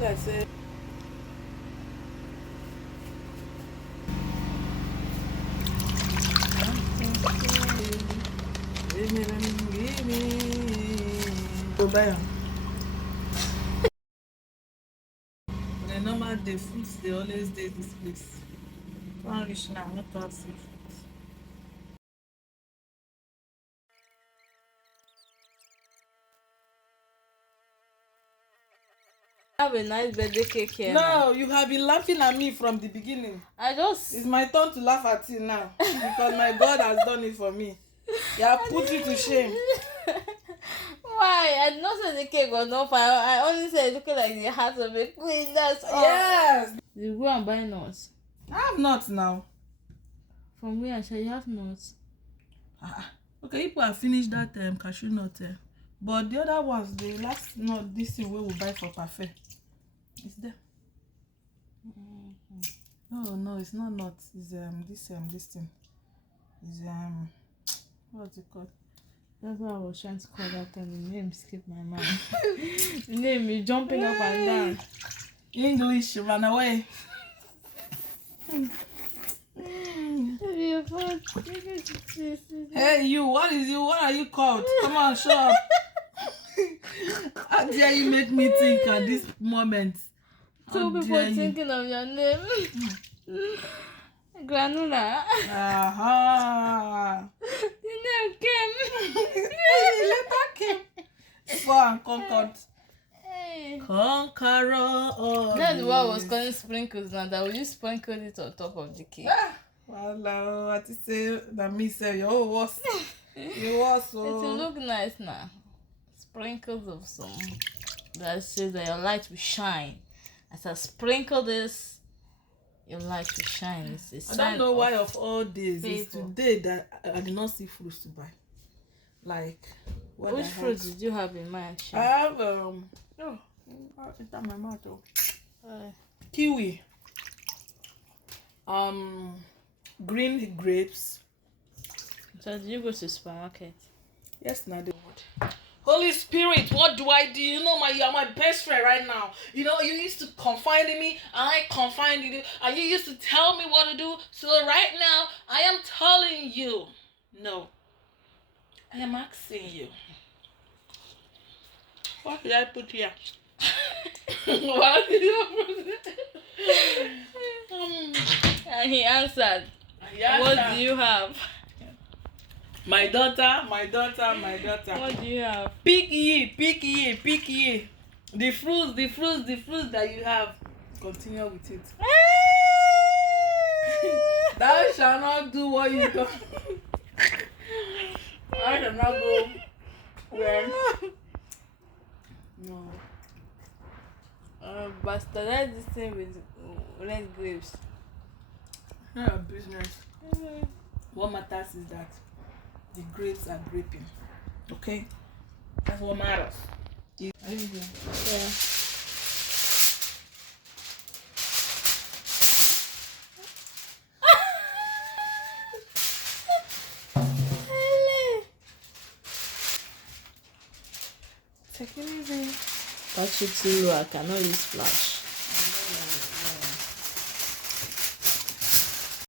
Let's say. Give me, give me. Go buy am. On a normal day, fruits they always dey this place. One reach now, not to have seafood. Have a nice birthday cake here. No, you have been laughing at me from the beginning. It's my turn to laugh at you now because my God has done it for me. He has put you to shame. Why? I did not say the cake was not fine. I only said looking like the heart of a queen. That's all. Yes. You go and buy nuts. I have nuts now. From where? Shall you have nuts? Okay, people have finished that cashew nut. But the other ones, the last nut, this thing we will buy for parfait. It's there. No, it's not nuts. It's this thing. It's what's it called? That's what I was trying to call that time. The name skipped my mind. The name is jumping up and down. English run away. Hey you, what is you? What are you called? Come on, show up. How dare you make me think at this moment? Two people thinking of your name. Granula. Aha. The name came. The letter came. Go and conquered. Hey. Conqueror. Oh, That's what I was calling sprinkles now. That we just sprinkle it on top of the cake. Well, what you say? That me say you was. You was so. It will look nice now. Sprinkles of some. That says that your light will shine. As I sprinkle this, your light will shine. It's I don't know why of all days it's today that I did not see fruits to buy. Like what? Which fruits did you have in mind? I have it's at my mouth. Kiwi. Green grapes. So did you go to the supermarket? Yes, now they would. Holy Spirit, what do I do? You know, you're my best friend right now. You know, you used to confide in me, and I confide in you, and you used to tell me what to do. So right now, I am telling you, no. I am asking you. What did I put here? What did I put? And he answered. What do you have? My daughter. What do you have? Pick ye. The fruits that you have. Continue with it. Thou shall not do what you do. I shall not go where. No. Bastardize this thing with red grapes. None of business. What matters is that the grapes are graping. Okay? That's what matters. Are you here? Yeah. Take it easy. Touch it too low. I cannot use flash.